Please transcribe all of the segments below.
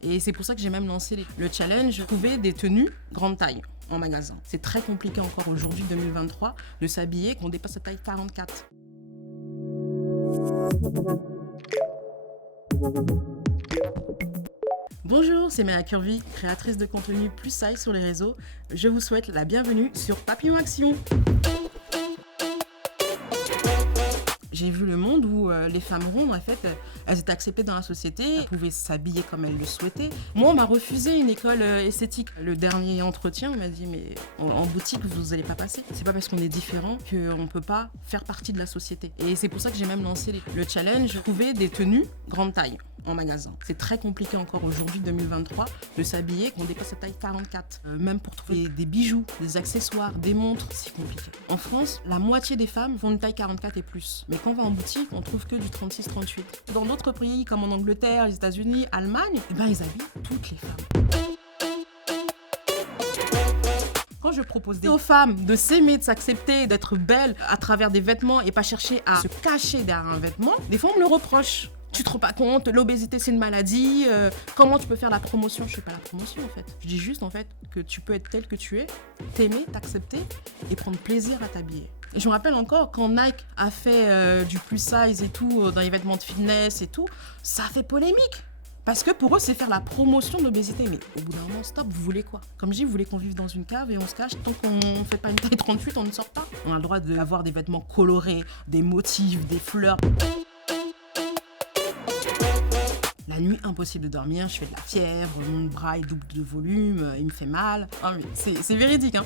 Et c'est pour ça que j'ai même lancé le challenge, trouver des tenues grande taille en magasin. C'est très compliqué encore aujourd'hui, 2023, de s'habiller qu'on dépasse la taille 44. Bonjour, c'est Maya Curvy, créatrice de contenu plus size sur les réseaux. Je vous souhaite la bienvenue sur Papillon Action. J'ai vu le monde où les femmes rondes, en fait, elles étaient acceptées dans la société, elles pouvaient s'habiller comme elles le souhaitaient. Moi, on m'a refusé une école esthétique. Le dernier entretien, on m'a dit, mais en boutique, vous n'allez pas passer. C'est pas parce qu'on est différent qu'on ne peut pas faire partie de la société. Et c'est pour ça que j'ai même lancé le challenge, trouver des tenues grande taille en magasin. C'est très compliqué encore aujourd'hui, 2023, de s'habiller qu'on dépasse la taille 44. Même pour trouver des bijoux, des accessoires, des montres, c'est compliqué. En France, la moitié des femmes font une taille 44 et plus. Mais quand on va en boutique, on trouve que du 36-38. Dans d'autres pays comme en Angleterre, les États-Unis, Allemagne, ils habillent toutes les femmes. Quand je propose aux femmes de s'aimer, de s'accepter, d'être belles à travers des vêtements et pas chercher à se cacher derrière un vêtement, des fois on me le reproche. Tu te rends pas compte, l'obésité c'est une maladie, comment tu peux faire la promotion? Je fais pas la promotion en fait. Je dis juste en fait que tu peux être tel que tu es, t'aimer, t'accepter et prendre plaisir à t'habiller. Et je me rappelle encore quand Nike a fait du plus size et tout, dans les vêtements de fitness et tout, ça a fait polémique. Parce que pour eux, c'est faire la promotion de l'obésité. Mais au bout d'un moment, stop, vous voulez quoi? Comme je dis, vous voulez qu'on vive dans une cave et on se cache. Tant qu'on ne fait pas une taille 38, on ne sort pas. On a le droit d'avoir des vêtements colorés, des motifs, des fleurs. La nuit, impossible de dormir, je fais de la fièvre, mon bras est double de volume, il me fait mal. Oh, mais c'est véridique, hein.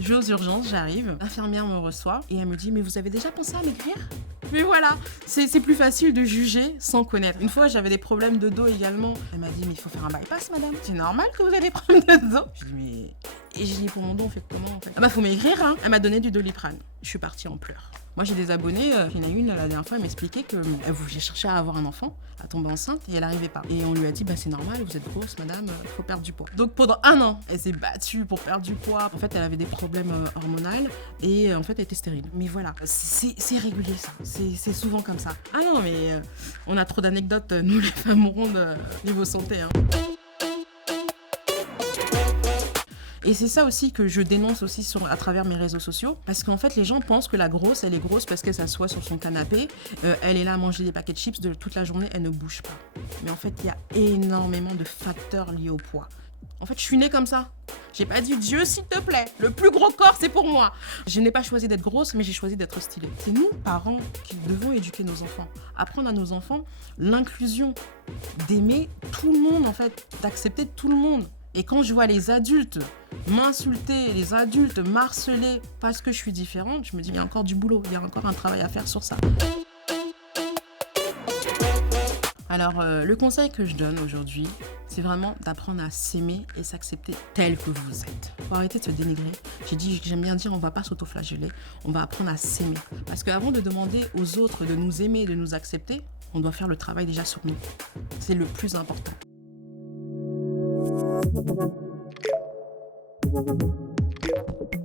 Je vais aux urgences, j'arrive, l'infirmière me reçoit et elle me dit « Mais vous avez déjà pensé à maigrir ?» Mais voilà, c'est plus facile de juger sans connaître. Une fois, j'avais des problèmes de dos également. Elle m'a dit « Mais il faut faire un bypass, madame. C'est normal que vous ayez des problèmes de dos. » Je dis « Mais... » Et j'ai dit « Pour mon dos, on fait comment en fait ?»« Ah bah, faut maigrir, hein. » Elle m'a donné du Doliprane. Je suis partie en pleurs. Moi, j'ai des abonnés, il y en a une, la dernière fois, elle m'expliquait qu'elle voulait chercher à avoir un enfant, à tomber enceinte, et elle n'arrivait pas. Et on lui a dit, bah, c'est normal, vous êtes grosse, madame, il faut perdre du poids. Donc pendant 1 an, elle s'est battue pour perdre du poids. En fait, elle avait des problèmes hormonaux, et en fait, elle était stérile. Mais voilà, c'est régulier, ça. C'est souvent comme ça. Ah non, mais on a trop d'anecdotes, nous, les femmes rondes, niveau santé, hein. Et c'est ça aussi que je dénonce aussi à travers mes réseaux sociaux. Parce qu'en fait, les gens pensent que la grosse, elle est grosse parce qu'elle s'assoit sur son canapé. Elle est là à manger des paquets de chips toute la journée, elle ne bouge pas. Mais en fait, il y a énormément de facteurs liés au poids. En fait, je suis née comme ça. J'ai pas dit Dieu, s'il te plaît, le plus gros corps, c'est pour moi. Je n'ai pas choisi d'être grosse, mais j'ai choisi d'être stylée. C'est nous, parents, qui devons éduquer nos enfants. Apprendre à nos enfants l'inclusion, d'aimer tout le monde, en fait, d'accepter tout le monde. Et quand je vois les adultes m'insulter, les adultes m'harceler parce que je suis différente, je me dis, il y a encore du boulot, il y a encore un travail à faire sur ça. Alors, le conseil que je donne aujourd'hui, c'est vraiment d'apprendre à s'aimer et s'accepter tel que vous êtes. Faut arrêter de se dénigrer. J'aime bien dire, on va pas s'autoflageller, on va apprendre à s'aimer. Parce qu'avant de demander aux autres de nous aimer et de nous accepter, on doit faire le travail déjà sur nous. C'est le plus important. Thank you.